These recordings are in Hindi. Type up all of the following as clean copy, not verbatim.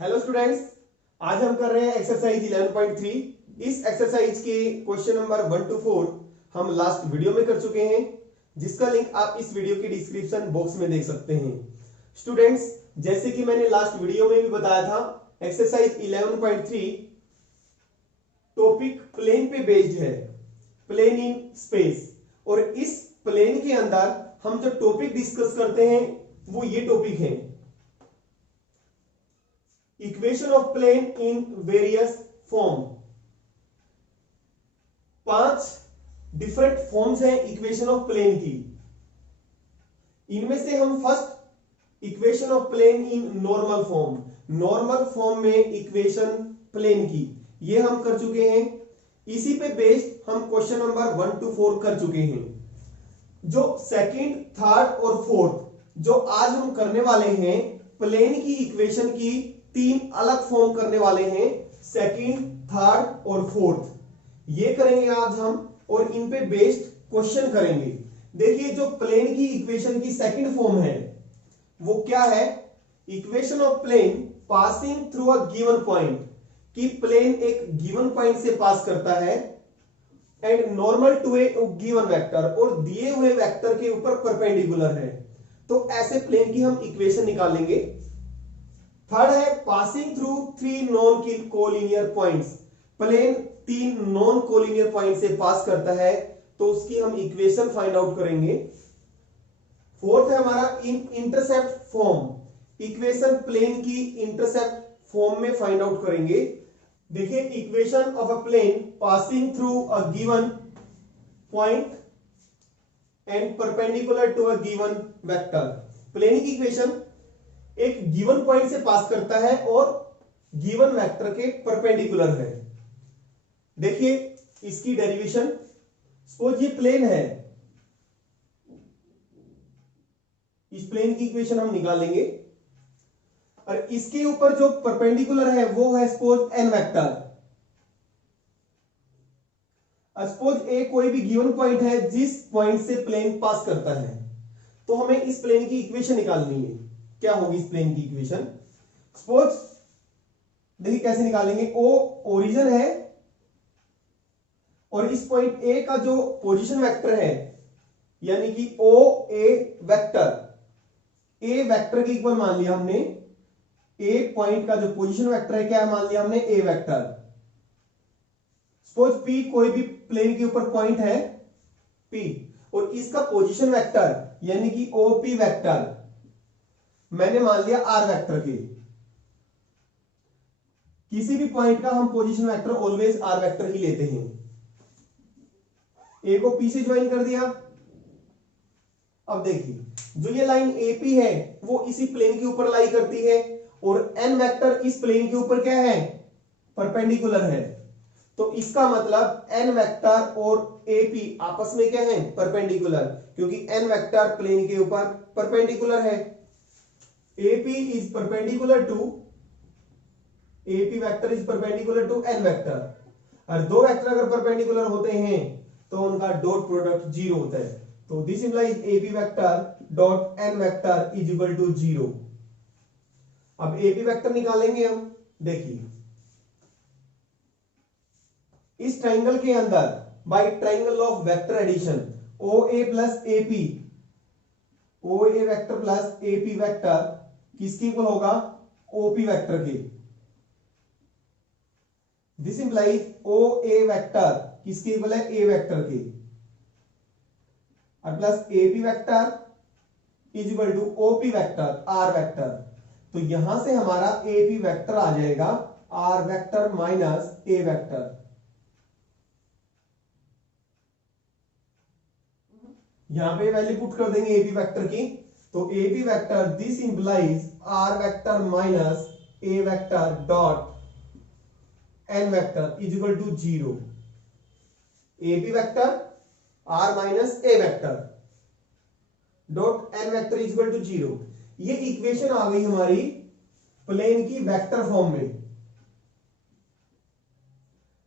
हेलो स्टूडेंट्स, आज हम कर रहे हैं एक्सरसाइज 11.3। इस एक्सरसाइज के क्वेश्चन नंबर 1 to 4 हम लास्ट वीडियो में कर चुके हैं, जिसका लिंक आप इस वीडियो के डिस्क्रिप्शन बॉक्स में देख सकते हैं। स्टूडेंट्स, जैसे कि मैंने लास्ट वीडियो में भी बताया था, एक्सरसाइज 11.3 टॉपिक प्लेन पे बेस्ड है, प्लेन इन स्पेस। और इस प्लेन के अंदर हम जो टॉपिक डिस्कस करते हैं वो ये टॉपिक है, equation of plane in various form. 5 different forms हैं इक्वेशन ऑफ प्लेन की। इनमें से हम first equation of plane in normal form, normal form में इक्वेशन प्लेन की, ये हम कर चुके हैं। इसी पे बेस्ड हम क्वेश्चन नंबर 1 to 4 कर चुके हैं। जो सेकंड, थर्ड और फोर्थ जो आज हम करने वाले हैं, प्लेन की इक्वेशन की 3 अलग फॉर्म करने वाले हैं, सेकंड, थर्ड और फोर्थ। ये करेंगे आज हम, और इन पे बेस्ड क्वेश्चन करेंगे। देखिए, जो प्लेन की इक्वेशन की सेकंड फॉर्म है वो क्या है? Equation of plane passing through a given point, कि प्लेन एक गिवन पॉइंट से पास करता है and normal to a given vector, और दिए हुए वेक्टर के ऊपर परपेंडिकुलर है। तो ऐसे प्लेन की हम इक्वेशन निकालेंगे। थर्ड है passing through 3 non collinear points, plane 3 non collinear point से पास करता है, तो उसकी हम इक्वेशन फाइंड आउट करेंगे। फोर्थ है हमारा in intercept form, equation plane की इंटरसेप्ट फॉर्म में फाइंड आउट करेंगे। देखिए, equation of a plane passing through a given point and perpendicular to a given vector. Plane की इक्वेशन एक गिवन पॉइंट से पास करता है और गिवन वेक्टर के परपेंडिकुलर है। देखिए इसकी डेरिवेशन, सपोज ये प्लेन है, इस प्लेन की इक्वेशन हम निकालेंगे, और इसके ऊपर जो परपेंडिकुलर है वो है सपोज एन वेक्टर। सपोज ए कोई भी गिवन पॉइंट है जिस पॉइंट से प्लेन पास करता है, तो हमें इस प्लेन की इक्वेशन निकालनी है। क्या होगी इस प्लेन की इक्वेशन? सपोज देखिए कैसे निकालेंगे। ओ ओरिजिन है, और इस पॉइंट ए का जो पोजीशन वेक्टर है, यानी कि ओ ए वेक्टर, ए वेक्टर के इक्वल मान लिया हमने। ए पॉइंट का जो पोजीशन वेक्टर है क्या मान लिया हमने? ए वेक्टर। सपोज पी कोई भी प्लेन के ऊपर पॉइंट है पी, और इसका पोजीशन वेक्टर यानी कि ओपी वेक्टर मैंने मान लिया आर वेक्टर के। किसी भी पॉइंट का हम position vector always R vector ही लेते हैं। ए को पी से ज्वाइन कर दिया। अब देखिए, जो ये लाइन एपी है वो इसी प्लेन के ऊपर लाई करती है, और एन वेक्टर इस प्लेन के ऊपर क्या है? परपेंडिकुलर है। तो इसका मतलब एन वेक्टर और एपी आपस में क्या है? परपेंडिकुलर, क्योंकि एन वेक्टर प्लेन के ऊपर परपेंडिकुलर है। AP is perpendicular to AP vector is perpendicular to n vector, और दो वेक्टर अगर परपेंडिकुलर होते हैं तो उनका डॉट प्रोडक्ट 0 होता है। तो this implies AP vector dot n vector is equal to 0। अब AP वेक्टर निकालेंगे हम। देखिए, इस ट्राइंगल के अंदर by triangle of vector addition OA plus AP, OA vector plus AP vector किसके इक्वल होगा? OP वेक्टर के। दिस इंप्लाइज OA वेक्टर किसके इक्वल है? A वेक्टर के, और plus AP vector is equal to OP vector R vector. तो यहां से हमारा AP वेक्टर आ जाएगा R vector minus A vector. यहां पे वैल्यू पुट कर देंगे AP वेक्टर की, तो AP vector this implies R vector minus A vector dot N vector is equal to 0। AP vector R minus A vector dot N vector is equal to 0। ये इक्वेशन आ गई हमारी प्लेन की वेक्टर फॉर्म में।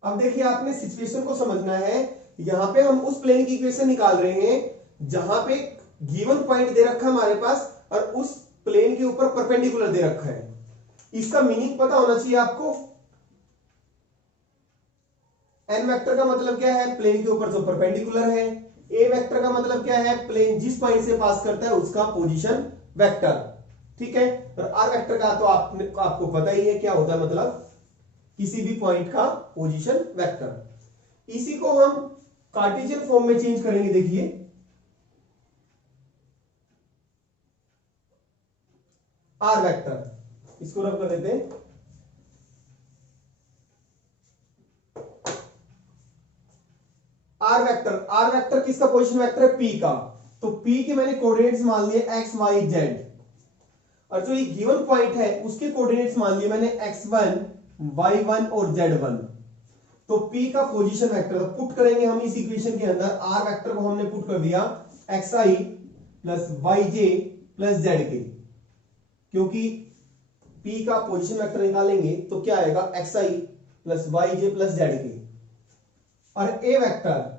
अब देखिए, आपने सिचुएशन को समझना है। यहां पे हम उस प्लेन की इक्वेशन निकाल रहे हैं जहां पे गिवन पॉइंट दे रखा है हमारे पास, और उस प्लेन के ऊपर परपेंडिकुलर दे रखा है। इसका मीनिंग पता होना चाहिए आपको। एन वेक्टर का मतलब क्या है, प्लेन के ऊपर जो परपेंडिकुलर है। ए वेक्टर का मतलब क्या है, प्लेन जिस पॉइंट से पास करता है उसका पोजीशन वेक्टर, ठीक है। और आर वेक्टर का तो आपको पता ही है क्या होता है, मतलब किसी भी पॉइंट का पोजीशन वेक्टर। इसी को हम कार्टेशियन फॉर्म में चेंज करेंगे। देखिए आर वेक्टर, इसको रब कर देते हैं। आर वेक्टर किसका पोजीशन वेक्टर है, पी का। तो पी के मैंने कोऑर्डिनेट्स मान लिए एक्स वाई जेड, और जो ये गिवन पॉइंट है उसके कोऑर्डिनेट्स मान लिए मैंने x1 y1 और z1। तो p का पोजीशन वेक्टर तो पुट करेंगे हम इस इक्वेशन के अंदर। r वेक्टर को हमने पुट कर दिया xi plus yj plus zk, क्योंकि p का पोजीशन वेक्टर निकालेंगे तो क्या आएगा, xi plus yj plus zk। और ए वेक्टर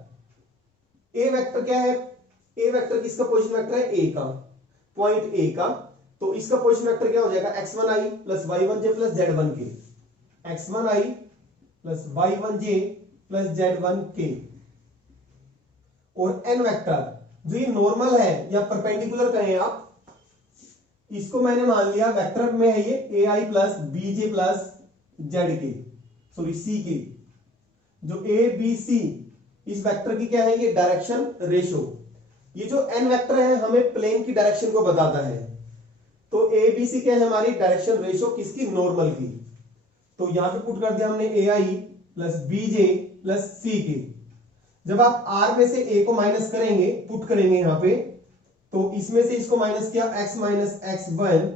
क्या है, ए वेक्टर किसका पोजीशन वेक्टर है, ए का, पॉइंट ए का। तो इसका पोजीशन वेक्टर क्या हो जाएगा, x1i plus y1j plus z1k, x1i plus y1j plus z1k। और एन वेक्टर जो ये नॉर्मल है या परपेंडिकुलर कहें आप, इसको मैंने मान लिया वेक्टर में है ये ai plus bj plus zk, sorry ck। जो a b c इस वेक्टर की क्या है, ये डायरेक्शन रेशो। ये जो n वेक्टर है हमें प्लेन की डायरेक्शन को बताता है। तो ए बी सी क्या है, हमारी डायरेक्शन रेशो किसकी, नॉर्मल की। तो यहां पे पुट कर दिया हमने ए I plus B J plus C के। जब आप आर में से ए को माइनस करेंगे, पुट करेंगे यहां पे, तो इसमें से इसको माइनस किया, x minus x one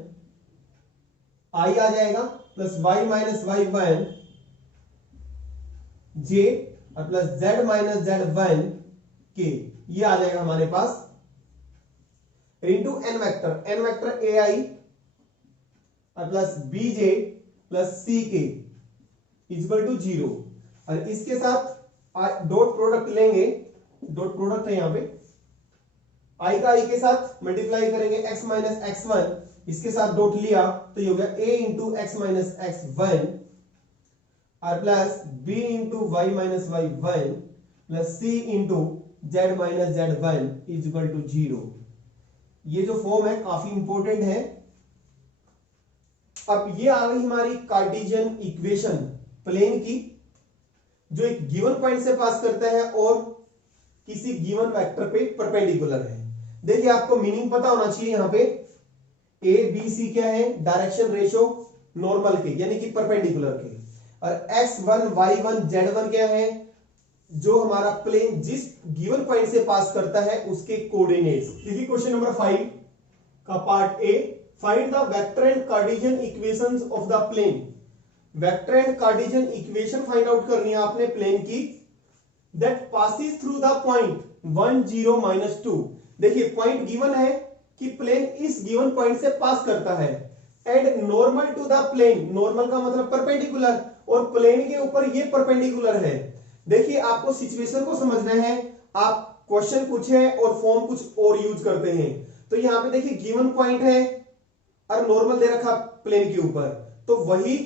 I आ जाएगा, plus y minus Y one J और plus z minus Z one K, ये आ जाएगा हमारे पास into N vector A I plus B J plus C K equal to 0। और इसके साथ डॉट प्रोडक्ट लेंगे, डॉट प्रोडक्ट है यहां पे, आई का आई के साथ मल्टीप्लाई करेंगे, x माइनस एक्स वन, इसके साथ डॉट लिया तो ये हो गया a into x minus x one और plus b into Y minus Y one plus c into Z minus Z one equal to 0। ये जो फॉर्म है काफी इंपॉर्टेंट है। अब ये आ गई हमारी कार्टेशियन इक्वेशन प्लेन की, जो एक गिवन पॉइंट से पास करता है और किसी गिवन वेक्टर पे परपेंडिकुलर है। देखिए आपको मीनिंग पता होना चाहिए यहां पे, ए बी सी क्या है, डायरेक्शन रेशो नॉर्मल के यानी कि परपेंडिकुलर के, और x1 y1 z1 क्या है, जो हमारा प्लेन जिस गिवन पॉइंट से पास करता है उसके कोऑर्डिनेट्स। देखिए क्वेश्चन नंबर 5 का part A, find the vector and Cartesian equations of the plane. Vector and Cartesian equation find out करनी है आपने प्लेन की, that passes through the point 1 0 -2। देखिए पॉइंट गिवन है कि प्लेन इस गिवन पॉइंट से पास करता है, and normal to the plane, normal का मतलब परपेंडिकुलर, और प्लेन के ऊपर ये परपेंडिकुलर है। देखिए आपको सिचुएशन को समझना है, आप क्वेश्चन पूछे और फॉर्म कुछ और यूज करते हैं। तो यहां पे देखिए गिवन पॉइंट है और नॉर्मल दे रखा प्लेन के ऊपर, तो वही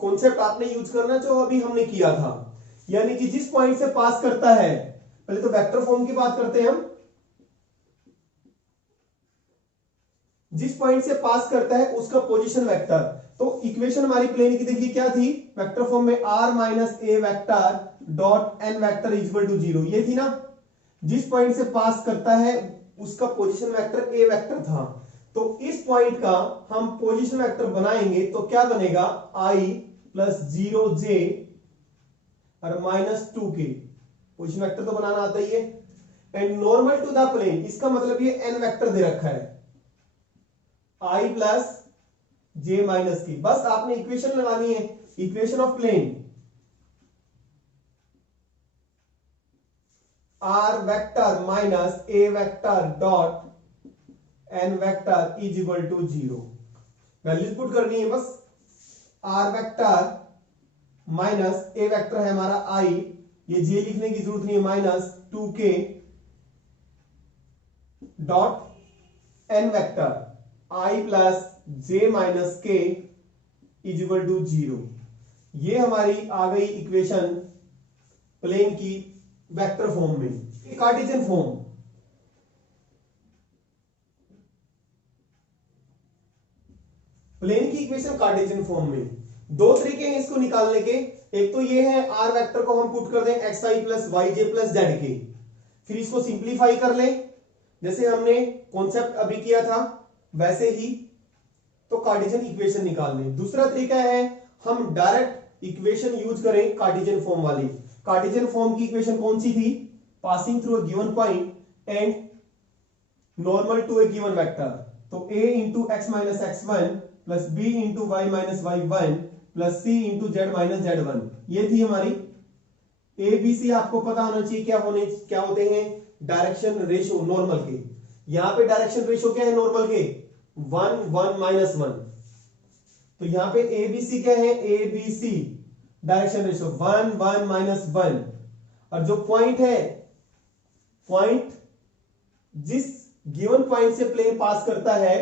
कॉन्सेप्ट आपने यूज करना जो अभी हमने किया था, यानी कि जिस पॉइंट से पास करता है, पहले तो वेक्टर फॉर्म की बात करते हैं हम, जिस पॉइंट से पास करता है उसका पोजीशन वेक्टर। तो इक्वेशन हमारी प्लेन की देखिए क्या थी, वेक्टर फॉर्म में r minus a vector dot n vector equal to 0, ये थी ना। जिस पॉइंट से पास करता है उसका पोजीशन वेक्टर ए वेक्टर था। तो इस पॉइंट का हम पोजीशन वेक्टर बनाएंगे तो क्या बनेगा, i प्लस 0j और माइनस 2k, पोजीशन वेक्टर तो बनाना आता ही है। And normal to the plane, इसका मतलब ये n वेक्टर दे रखा है, i प्लस j माइनस की। बस आपने इक्वेशन लगानी है, equation of plane r vector minus a vector dot n vector is equal to 0। Values put करनी है बस, r vector minus a vector है हमारा i, ये j लिखने की जरूरत नहीं है, minus 2k dot n vector i plus j minus k is equal to 0। ये हमारी आ गई इक्वेशन प्लेन की वेक्टर फॉर्म में। कार्टेशियन फॉर्म, प्लेन की इक्वेशन कार्टेशियन फॉर्म में दो तरीके हैं इसको निकालने के। एक तो ये है आर वेक्टर को हम पुट कर दें एक्स आई प्लस वाई जे प्लस जेड के, फिर इसको सिंप्लीफाई कर लें जैसे हमने कॉन्सेप्ट अभी किया था वैसे ही, तो कार्टेशियन इक्वेशन निकाल लें। दूसरा तरीका है हम डायरेक्ट इक्वेशन यूज करें कार्टेशियन फॉर्म वाली। कार्टेशियन फॉर्म की इक्वेशन कौन सी थी? Passing through a given point and normal to a given vector. तो a into x minus x one plus b into Y minus Y one plus c into Z minus Z one, ये थी हमारी ए बी सी। आपको पता होना चाहिए क्या होते हैं डायरेक्शन रेशो नॉर्मल के। यहां पे डायरेक्शन रेशो क्या है नॉर्मल के? 1 1 माइनस 1। तो यहां पे ए बी सी क्या है? A b c direction ratio 1 1 minus 1। और जो पॉइंट है, पॉइंट जिस गिवन पॉइंट से प्लेन पास करता है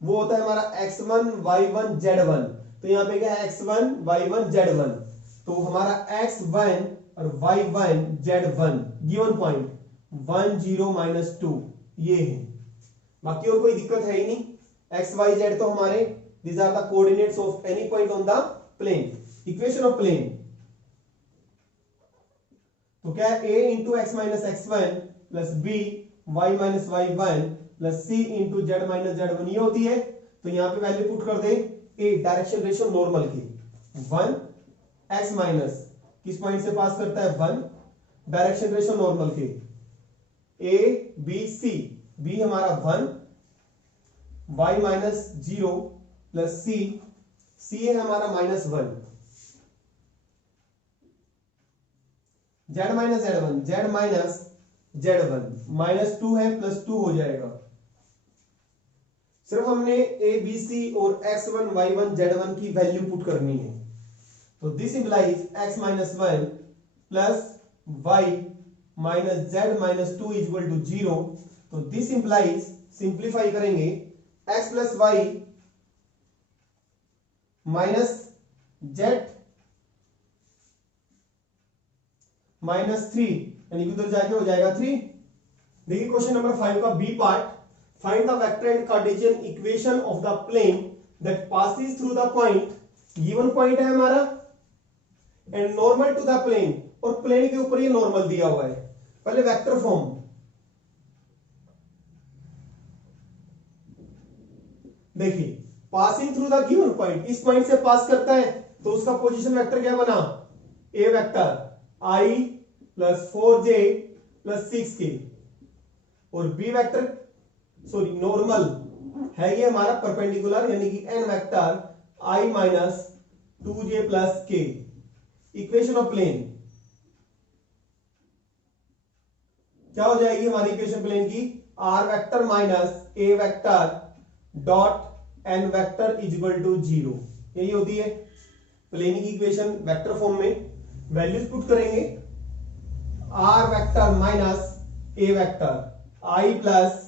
वो होता है हमारा x1 y1 z1। तो यहां पे क्या है? x1 y1 z1। तो हमारा x1 और y1 z1 given point 1 0 minus 2 ये है। बाकी और कोई दिक्कत है ही नहीं। x y z तो हमारे these are the coordinates of any point on the plane, equation of plane. तो क्या है? a into x minus x one plus b y minus Y one plus c into Z minus Z one, ये होती है। तो यहां पे वैल्यू पुट कर दे a डायरेक्शन रेशियो नॉर्मल की 1 x माइनस किस पॉइंट से पास करता है? 1। डायरेक्शन रेशियो नॉर्मल के a b c, b हमारा 1 y माइनस 0 प्लस c है हमारा minus 1 z minus z1 z minus z1 minus 2 है प्लस 2 हो जाएगा। सिर्फ हमने ए बी सी और x1 y1 z1 की वैल्यू पुट करनी है। तो this implies x minus 1 plus y minus z minus 2 is equal to 0। तो दिस इंप्लाइज, सिंप्लीफाई करेंगे, x plus y minus z minus 3, यानी कि उधर जाके हो जाएगा 3। देखिए क्वेश्चन नंबर 5 का b part, find the vector and Cartesian equation of the plane that passes through the point, given point है हमारा, and normal to the plane, और प्लेन के ऊपर ये नॉर्मल दिया हुआ है। पहले वेक्टर फॉर्म, देखिए passing through the given point, इस पॉइंट से पास करता है तो उसका पोजीशन वेक्टर क्या बना? A vector i plus 4j plus 6k, और बी वेक्टर सॉरी नॉर्मल है ये हमारा परपेंडिकुलर, यानी कि n vector i minus 2j plus k। Equation of plane क्या हो जाएगी हमारी इक्वेशन प्लेन की? r vector minus a vector dot n vector is equal to 0, यही होती है प्लेन की इक्वेशन वेक्टर फॉर्म में। वैल्यूज पुट करेंगे, r vector minus a vector i plus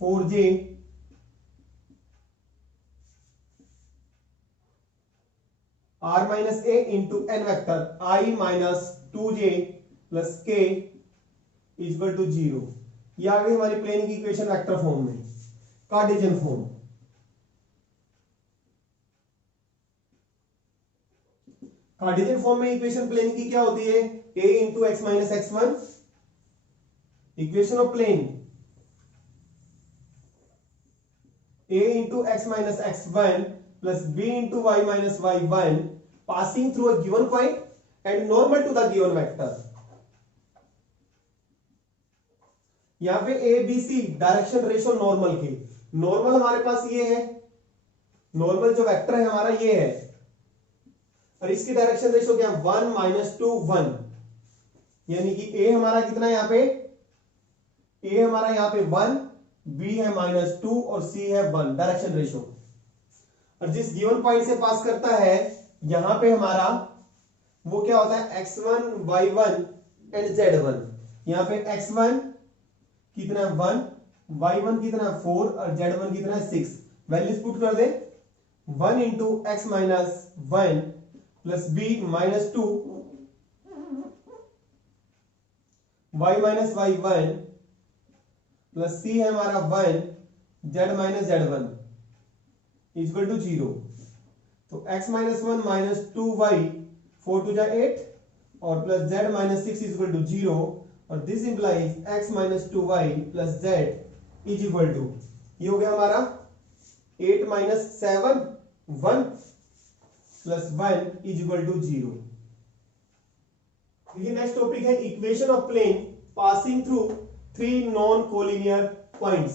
4j r minus a into n vector i minus 2j plus k equal to 0। ये आ गई हमारी प्लेन की इक्वेशन वेक्टर फॉर्म में, कार्टेशियन फॉर्म। कार्टेशियन फॉर्म में इक्वेशन प्लेन की क्या होती है? a into x minus x one, equation of plane a into x minus x one plus b into Y minus Y one passing through a given point and normal to the given vector. यहां पे a b c direction ratio normal की, नॉर्मल हमारे पास ये है, नॉर्मल जो वेक्टर है हमारा ये है, और इसकी डायरेक्शन रेशो क्या है? 1 माइनस 2 1, यानी कि ए हमारा कितना है यहां पे? ए हमारा यहां पे 1, बी है माइनस 2 और सी है 1 डायरेक्शन रेशो। और जिस गिवन पॉइंट से पास करता है यहां पे हमारा वो क्या होता है? x1 y1 and z1। यहां पे x1 कितना है? 1, y1 कितना है? 4 और z1 कितना है? 6। वैल्यूज पुट कर दे, 1 into x minus 1 plus B minus 2 y minus Y 1 plus C है हमारा 1 z minus z1 equal to 0। तो x minus 1 minus 2y 4 to जा 8 और plus z minus 6 equal to 0 और this implies x minus 2y plus z is equal to, ये हो गया हमारा 8 minus 7 1 plus 1 is equal to 0। ये नेक्स्ट टॉपिक है equation of plane passing through 3 non collinear points.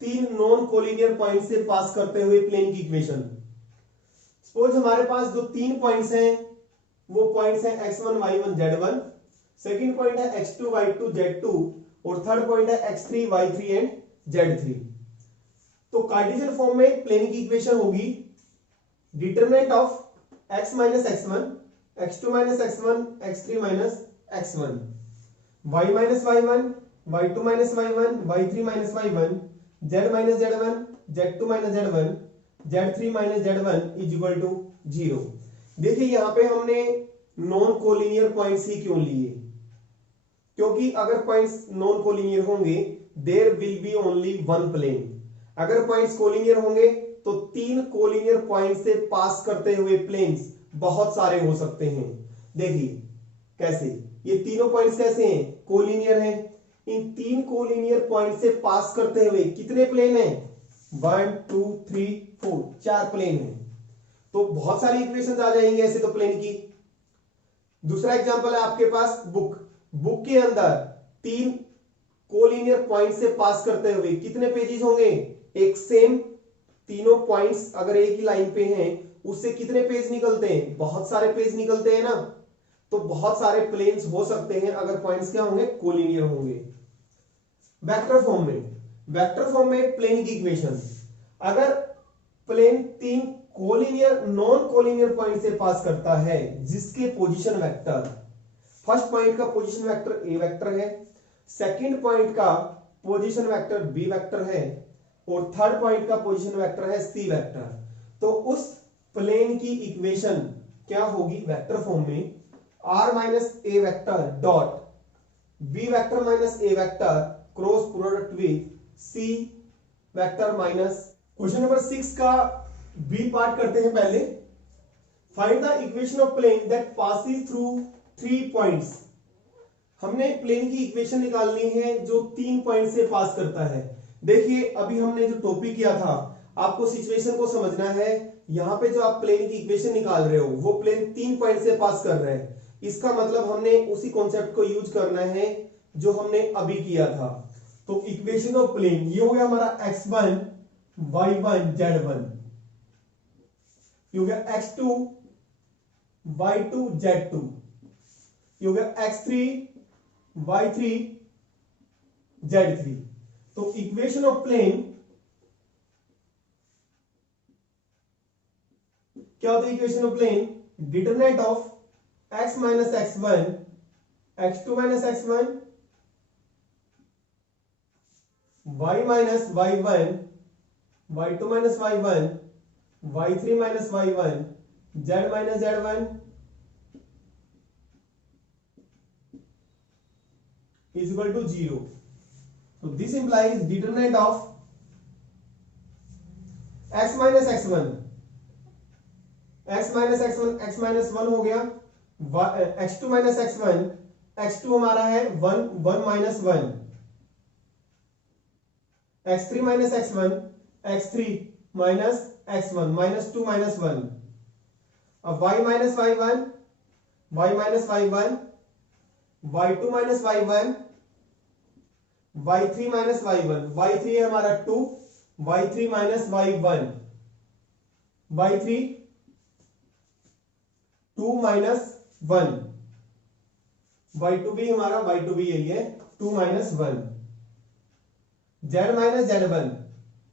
3 non collinear point से पास करते हुए प्लेन की इक्वेशन। सपोज हमारे पास जो 3 पॉइंट्स हैं वो पॉइंट्स हैं x1 y1 z1, second point है x2 y2 z2 और थर्ड पॉइंट है x3 y3 एंड z3। तो कार्टेशियन फॉर्म में प्लेन की इक्वेशन होगी determinant of x minus x1 x2 minus x1 x3 minus x1 y minus y1 y2 minus y1 y3 minus y1 z minus z1 z2 minus z1 z3 minus z1 is equal to 0। देखिए यहां पे हमने नॉन कोलिनियर पॉइंट्स ही क्यों लिए, क्योंकि अगर पॉइंट्स नॉन कोलिनियर होंगे there will be only one plane. अगर पॉइंट्स कोलिनियर होंगे तो 3 कोलिनियर पॉइंट से पास करते हुए प्लेन्स बहुत सारे हो सकते हैं। देखिए कैसे, ये तीनों पॉइंट्स कैसे हैं, कोलिनियर हैं। इन 3 कोलिनियर पॉइंट से पास करते हुए कितने प्लेन हैं, 1 2 3 4 4 प्लेन हैं। तो बहुत सारी इक्वेशंस आ जाएंगी ऐसे तो प्लेन की। दूसरा एग्जांपल है आपके पास बुक के अंदर 3 कोलिनियर पॉइंट से पास करते हुए कितने पेजेस होंगे, एक सेम तीनों पॉइंट्स अगर एक ही लाइन पे हैं उससे कितने पेज निकलते हैं, बहुत सारे पेज निकलते हैं ना। तो बहुत सारे प्लेन्स हो सकते हैं अगर पॉइंट्स क्या होंगे, कोलिनियर होंगे। वेक्टर फॉर्म में प्लेन की इक्वेशन, अगर plane 3 collinear non collinear point से पास करता है जिसके पोजीशन वेक्टर, फर्स्ट पॉइंट का पोजीशन वेक्टर ए वेक्टर है, सेकंड पॉइंट का पोजीशन वेक्टर बी वेक्टर है और थर्ड पॉइंट का पोजीशन वेक्टर है सी वेक्टर, तो उस प्लेन की इक्वेशन क्या होगी वेक्टर फॉर्म में, r minus a vector dot b vector minus a vector cross product with c vector minus. Question number 6 का बी पार्ट करते हैं पहले। Find the equation of plane that passes through 3 points. हमने प्लेन की इक्वेशन निकालनी है जो 3 पॉइंट से पास करता है। देखिए अभी हमने जो टॉपिक किया था, आपको सिचुएशन को समझना है। यहां पे जो आप प्लेन की इक्वेशन निकाल रहे हो वो प्लेन 3 पॉइंट से पास कर रहे हैं, इसका मतलब हमने उसी कॉन्सेप्ट को यूज करना है जो हमने अभी किया था। तो इक्वेशन ऑफ प्लेन ये हो गया हमारा x1 y1 z1, ये हो गया x2 y2 z2, ये हो गया x3 y3 z3। तो इक्वेशन ऑफ प्लेन क्या होता है, equation of plane determinant of x minus x1 x2 minus x1 y minus y1 y2 minus y1 y3 minus y1 z minus z1 is equal to 0। So this implies determinant of x minus x1, x minus x1 x minus 1 हो गया, x2 minus x1 x2 हमारा है 1 1 minus 1, x3 minus x1 x3 minus x1 minus 2 minus 1। अब y minus y1 y minus y1 y2 minus y1 y3 minus y1, y3 है हमारा 2 y3 minus y1 y3 2 minus 1 y2 भी हमारा y2 भी यही है 2 minus 1 z minus z1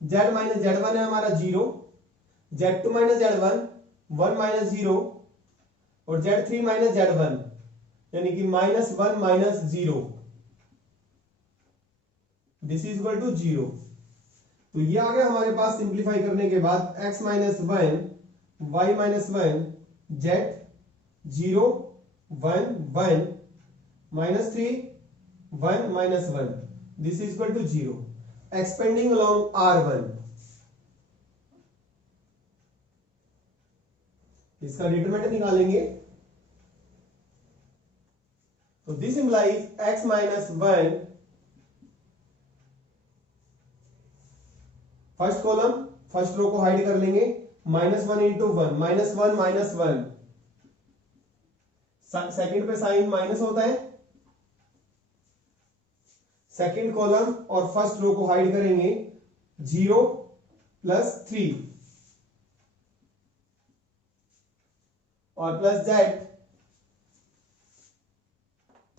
z minus z1 है हमारा 0 z2 minus z1 1 minus 0 और z3 minus z1 यानी कि -1 -0, दिस इज इक्वल टू 0। तो ये आ गया हमारे पास सिंप्लीफाई करने के बाद x minus one, y minus one, z 0 1 1 minus 3 1 minus 1, this is equal to 0, expanding along R1। इसका डिटरमिनेंट निकालेंगे, तो this implies x minus one, first column first row को हाइड कर लेंगे, minus one into one, minus one minus one, second पे साइन माइनस होता है, सेकेंड कॉलम और फर्स्ट रो को हाइड करेंगे, 0 प्लस 3 और प्लस जेड,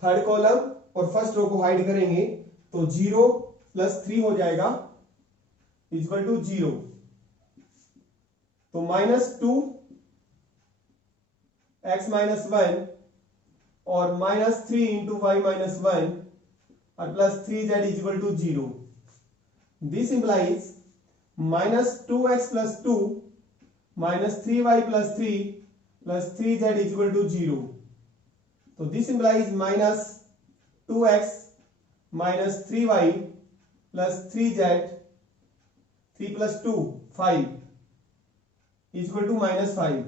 थर्ड कॉलम और फर्स्ट रो को हाइड करेंगे तो 0 प्लस 3 हो जाएगा इक्वल टू 0, तो माइनस 2 एक्स माइनस वन और minus 3 into Y minus one और plus 3z equal to 0, this implies minus 2x plus 2 minus 3y plus 3 plus 3z equal to 0, तो this implies minus 2x minus 3y plus 3z 3 plus 2 5 equal to minus 5।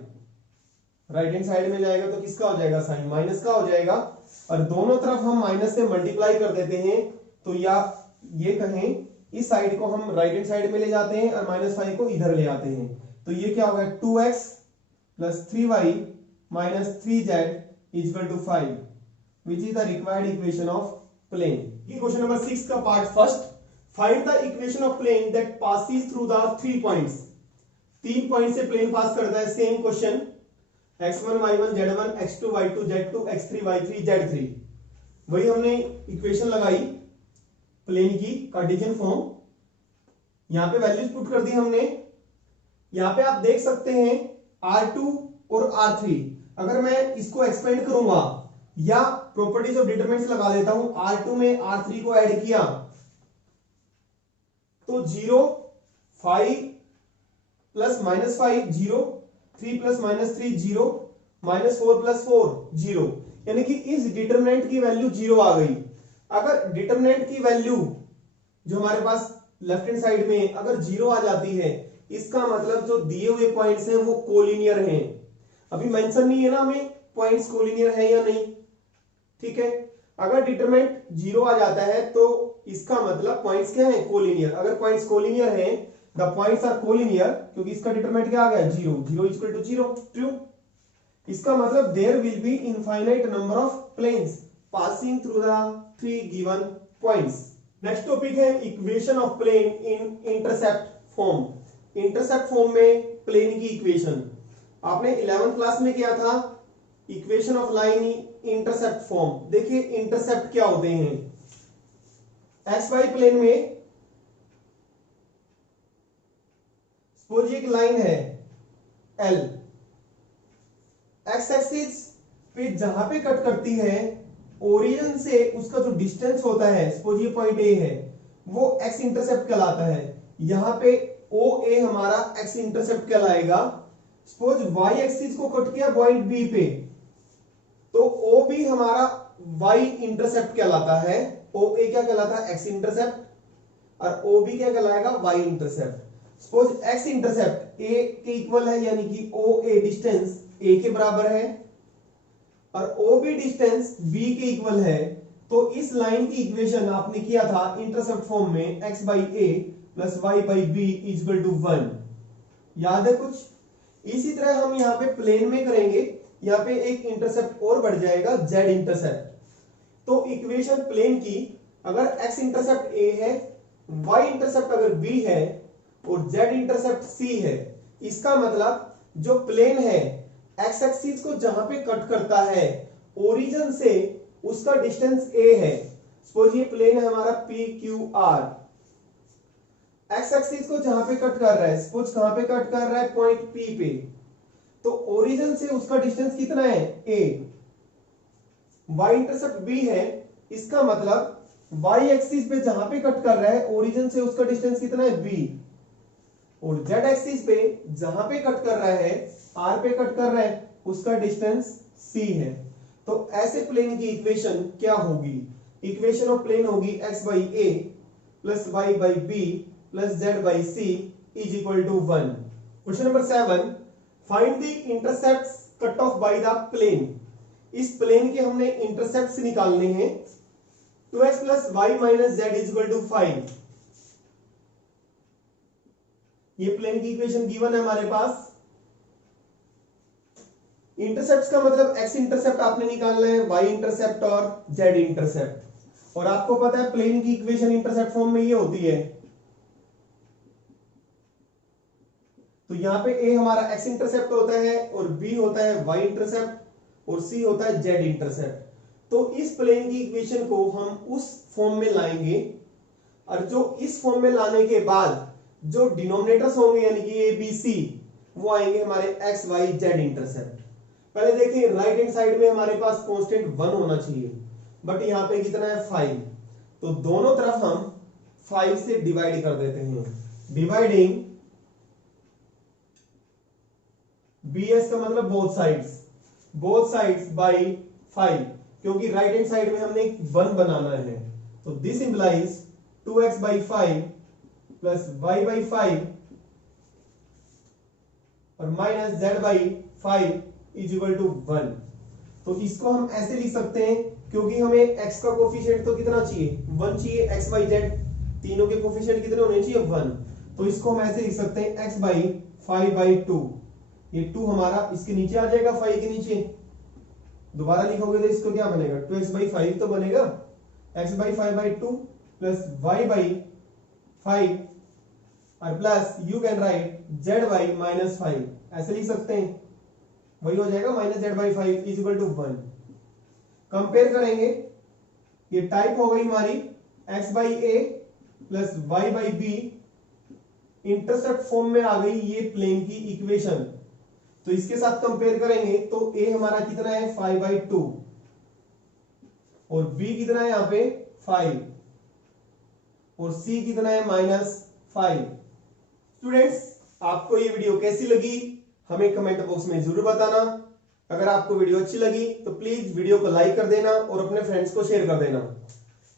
Right hand side में जाएगा तो किसका हो जाएगा, साइन माइनस का हो जाएगा, और दोनों तरफ हम माइनस से मल्टीप्लाई कर देते हैं, तो या ये कहें इस साइड को हम राइट हैंड साइड में ले जाते हैं और माइनस 5 को इधर ले आते हैं, तो ये क्या होगा 2x plus 3y minus 3z equal to 5, which is the required equation of plane. ये क्वेश्चन नंबर 6 का part first, find the equation of plane that passes through the 3 points. 3 point से प्लेन पास करता है, same question, x1 y1 z1 x2 y2 z2 x3 y3 z3, वही हमने इक्वेशन लगाई प्लेन की कार्टेशियन फॉर्म, यहां पे वैल्यूज पुट कर दी हमने। यहां पे आप देख सकते हैं R2 और R3, अगर मैं इसको एक्सपेंड करूंगा या प्रॉपर्टीज ऑफ डिटरमिनेंट्स लगा देता हूं, R2 में R3 को ऐड किया तो 0 5 plus minus 5 0, 3 plus minus 3 0, minus 4 plus 4 0, यानी कि इस डिटरमिनेंट की वैल्यू 0 आ गई। अगर डिटरमिनेंट की वैल्यू जो हमारे पास लेफ्ट हैंड साइड में अगर 0 आ जाती है, इसका मतलब जो दिए हुए पॉइंट्स हैं वो कोलिनियर हैं। अभी मेंशन नहीं है ना हमें पॉइंट्स कोलिनियर है या नहीं, ठीक है। अगर डिटरमिनेंट 0 आ जाता है तो इसका मतलब पॉइंट्स क्या है, कोलिनियर। अगर पॉइंट्स कोलिनियर हैं, द पॉइंट्स आर कोलिनियर, क्योंकि इसका डिटरमिनेंट क्या आ गया 0, 0 इक्वल टू 0, ट्रू। इसका मतलब there will be infinite number of planes passing through the 3 given points. Next topic है equation of plane in intercept form. Intercept form में प्लेन की इक्वेशन आपने 11th क्लास में किया था, equation of line intercept form. देखिए इंटरसेप्ट क्या होते हैं, एक्स वाई प्लेन में सपोज एक लाइन है L, एक्स एक्सिस पे जहां पे कट करती है, ओरिजिन से उसका जो डिस्टेंस होता है, सपोज ये पॉइंट A है, वो एक्स इंटरसेप्ट कहलाता है। यहां पे OA हमारा एक्स इंटरसेप्ट कहलाएगा। सपोज y एक्सिस को कट किया पॉइंट B पे, तो OB हमारा y इंटरसेप्ट कहलाता है। OA क्या कहलाता है, एक्स इंटरसेप्ट, और OB क्या कहलाएगा, y intercept. Suppose x intercept A के इक्वल है, यानी कि OA डिस्टेंस A के बराबर है और OB डिस्टेंस B के इक्वल है, तो इस लाइन की इक्वेशन आपने किया था इंटरसेप्ट फॉर्म में x by A plus y by B equal to 1। याद है कुछ? इसी तरह हम यहाँ पे प्लेन में करेंगे, यहाँ पे एक इंटरसेप्ट और बढ़ जाएगा, z इंटरसेप्ट। तो इक्वेशन प्लेन की अगर x इंटरसेप्ट A है, y इंटरसेप्ट अगर B है और z इंटरसेप्ट C है, इसका मतलब जो प्लेन है x एक्सिस को जहां पे कट करता है, ओरिजिन से उसका डिस्टेंस a है। सपोज ये प्लेन है हमारा PQR, x एक्सिस को जहां पे कट कर रहा है, सपोज कहां पे कट कर रहा है, पॉइंट P पे, तो ओरिजिन से उसका डिस्टेंस कितना है, a। y इंटरसेप्ट B है, इसका मतलब वाई एक्सिस पे जहां पे कट कर रहा है ओरिजिन से उसका डिस्टेंस कितना है b, और जेड एक्सिस पे जहां पे कट कर रहा है r पे कट कर रहा है उसका डिस्टेंस c है। तो ऐसे प्लेन की इक्वेशन क्या होगी? इक्वेशन ऑफ प्लेन होगी x by a plus y by b plus z by c is equal to 1। Question number 7, find the intercepts cut off by the plane. इस प्लेन के हमने इंटरसेप्ट्स निकालने हैं। 2x plus y minus z is equal to 5। ये प्लेन की इक्वेशन गिवन है हमारे पास। इंटरसेप्ट का मतलब x इंटरसेप्ट आपने निकालना है, y इंटरसेप्ट और z इंटरसेप्ट। और आपको पता है प्लेन की इक्वेशन इंटरसेप्ट फॉर्म में ये होती है। तो यहां पे a हमारा x इंटरसेप्ट होता है और b होता है y इंटरसेप्ट और c होता है z इंटरसेप्ट। तो इस प्लेन की इक्वेशन को हम उस फॉर्म में लाएंगे, और जो इस फॉर्म में लाने के बाद जो डिनोमिनेटर्स होंगे यानी कि a b c वो आएंगे हमारे x y z इंटरसेप्ट। पहले देखिए राइट हैंड साइड में हमारे पास कांस्टेंट 1 होना चाहिए, बट यहां पे कितना है 5। तो दोनों तरफ हम 5 से डिवाइड कर देते हैं। डिवाइडिंग bs का मतलब बोथ साइड्स बाय 5, क्योंकि राइट हैंड साइड में हमने 1 बनाना है। तो this implies 2x by 5 plus y by 5 और minus z by 5 is equal to 1। तो इसको हम ऐसे लिख सकते हैं, क्योंकि हमें x का कोफिशिएंट तो कितना चाहिए 1 चाहिए, x y z तीनों के कोफिशिएंट कितने होने चाहिए 1। तो इसको हम ऐसे लिख सकते हैं x बाई 5 बाई 2। ये 2 हमारा इसके नीचे आ जाएगा 5 के नीचे। दोबारा लिखोगे तो इसको क्या बनेगा 2x बाई 5 तो बनेगा, x by 5 by 2 plus y by 5 और plus you can write z by minus 5, ऐसे लिख सकते हैं। वही हो जाएगा minus z by 5 is equal to 1। Compare करेंगे, ये टाइप हो गई हमारी x by a plus y by b, intercept form में आ गई ये प्लेन की इक्वेशन। तो इसके साथ कंपेयर करेंगे तो a हमारा कितना है 5 बाई 2 और b कितना है यहां पे 5 और c कितना है माइनस 5। स्टूडेंट्स, आपको ये वीडियो कैसी लगी हमें कमेंट बॉक्स में जरूर बताना। अगर आपको वीडियो अच्छी लगी तो प्लीज वीडियो को लाइक कर देना और अपने फ्रेंड्स को शेयर कर देना।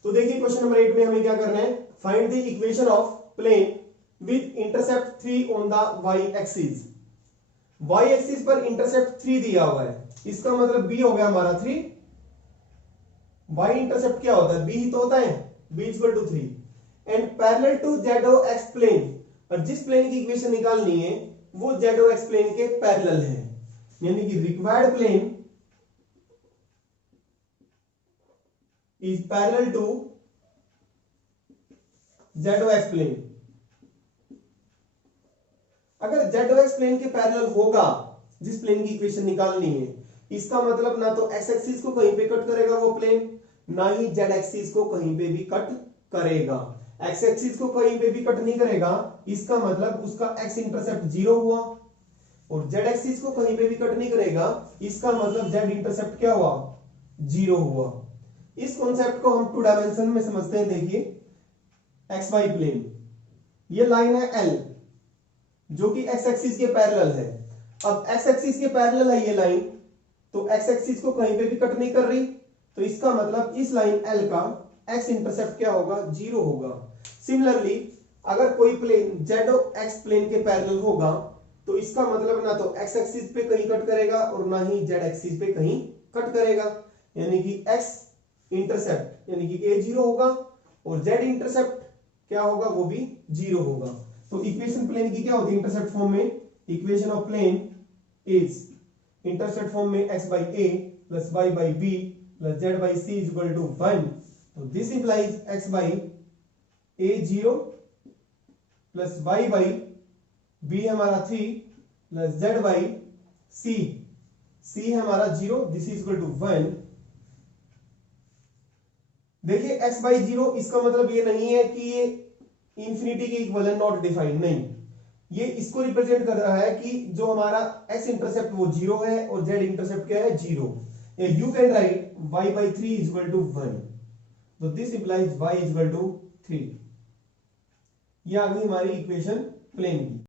तो देखिए क्वेश्चन नंबर 8 में हमें क्या करना है, find the equation of plane with intercept 3 on the y axis. y axis पर इंटरसेप्ट 3 दिया हुआ है, इसका मतलब b हो गया हमारा 3। y इंटरसेप्ट क्या होता है, b ही तो होता है, b equal to 3 and parallel to z plane. और जिस प्लेन की इक्वेशन निकालनी है वो ZOX प्लेन के पैरेलल है, यानी कि required plane is parallel to ZOX plane. अगर ZOX प्लेन के पैरेलल होगा जिस प्लेन की इक्वेशन निकालनी है, इसका मतलब ना तो x एक्सिस को कहीं पे कट करेगा वो प्लेन, ना ही z एक्सिस को कहीं पे भी कट करेगा। x एक्सिस को कहीं पे भी कट नहीं करेगा, इसका मतलब उसका x इंटरसेप्ट 0 हुआ, और z एक्सिस को कहीं पे भी कट नहीं करेगा, इसका मतलब z इंटरसेप्ट क्या हुआ 0 हुआ। इस कॉन्सेप्ट को हम 2 डायमेंशन में समझते हैं। देखिए xy प्लेन, ये लाइन है L जो कि x एक्सिस के पैरेलल है। अब x एक्सिस के पैरेलल है ये लाइन, तो x एक्सिस को कहीं पे भी कट नहीं कर रही, तो इसका मतलब इस लाइन L का x इंटरसेप्ट क्या होगा 0 होगा। सिमिलरली अगर कोई प्लेन ZOX प्लेन के पैरेलल होगा तो इसका मतलब ना तो x एक्सिस पे कहीं कट करेगा और ना ही z एक्सिस पे कहीं कट करेगा, यानी कि x इंटरसेप्ट यानी कि a 0 होगा और z इंटरसेप्ट क्या होगा वो भी 0 होगा। तो इक्वेशन प्लेन की क्या होगी इंटरसेप्ट फॉर्म में, equation of plane is intercept form में x by a plus y by b plus z by c is equal to 1। तो this implies x by a 0 plus y by b हमारा 3 प्लस z बाई c है हमारा 0, दिस इज इक्वल टू 1। देखिए x बाई 0 इसका मतलब ये नहीं है कि ये इंफिनिटी के इक्वल है, नॉट डिफाइंड, नहीं, ये इसको रिप्रेजेंट कर रहा है कि जो हमारा x इंटरसेप्ट वो 0 है और z इंटरसेप्ट क्या है 0। You can write y by 3 is equal to 1। तो this implies y is equal to 3। ये आ गई हमारी इक्वेशन प्लेन की।